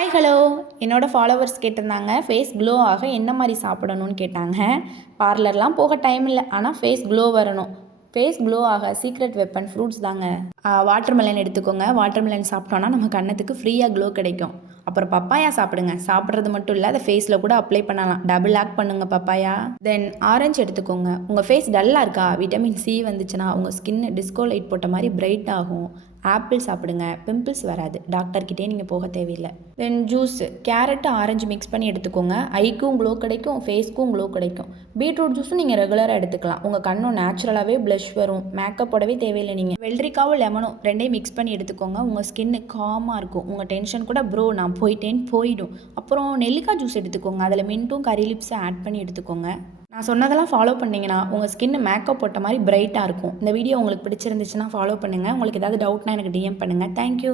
Hi hello என்னோட followers கேட்டிருந்தாங்க face glow ஆக என்ன மாதிரி சாப்பிடணும்னு கேட்டாங்க. பார்லர்லாம் போக டைம் இல்லை, ஆனால் ஃபேஸ் க்ளோ வரணும். ஃபேஸ் க்ளோ ஆக சீக்ரெட் வெப்பன் ஃப்ரூட்ஸ் தாங்க. வாட்டர்மெலன் எடுத்துக்கோங்க. வாட்டர்மெலன் சாப்பிட்டோன்னா நம்ம கண்ணத்துக்கு ஃப்ரீயாக க்ளோ கிடைக்கும். அப்புறம் பப்பாயா சாப்பிடுங்க. சாப்பிட்றது மட்டும் இல்லை, அதை ஃபேஸில் கூட அப்ளை பண்ணலாம். டபுள் ஆக்ட் பண்ணுங்க பப்பாயா. தென் ஆரஞ்சு எடுத்துக்கோங்க. உங்கள் ஃபேஸ் டல்லாக இருக்கா, விட்டமின் சி வந்துச்சுன்னா உங்கள் ஸ்கின் டிஸ்கோ லைட் போட்ட மாதிரி பிரைட் ஆகும். ஆப்பிள் சாப்பிடுங்க, பிம்பிள்ஸ் வராது. டாக்டர்கிட்டே நீங்கள் போக தேவையில்லை. தென் ஜூஸ், கேரட்டு ஆரஞ்சு மிக்ஸ் பண்ணி எடுத்துக்கோங்க. ஐக்கும் க்ளோ கிடைக்கும், ஃபேஸ்க்கும் க்ளோ கிடைக்கும். பீட்ரூட் ஜூஸும் நீங்கள் ரெகுலராக எடுத்துக்கலாம். உங்கள் கண்ணும் நேச்சுரலாகவே ப்ளஷ் வரும். மேக்கப் போடவே தேவையில்லை. நீங்கள் வெள்ளரிக்காவும் லெமனும் ரெண்டையும் மிக்ஸ் பண்ணி எடுத்துக்கோங்க. உங்கள் ஸ்கின்னு காமாக இருக்கும். உங்கள் டென்ஷன் கூட ப்ரோ நான் போயிட்டேன்னு போயிடும். அப்புறம் நெல்லிக்காய் ஜூஸ் எடுத்துக்கோங்க. அதில் மின்ட்டும் கறி லிப்ஸும் ஆட் பண்ணி எடுத்துக்கோங்க. நான் சொன்னதெல்லாம் ஃபாலோ பண்ணிங்கன்னா உங்கள் ஸ்கின் மேக்கப் போட்ட மாதிரி பிரைட்டாக இருக்கும். இந்த வீடியோ உங்களுக்கு பிடிச்சிருந்துச்சுன்னா ஃபாலோ பண்ணுங்கள். உங்களுக்கு ஏதாவது டவுட்னா எனக்கு டிஎம் பண்ணுங்கள். தேங்க்யூ.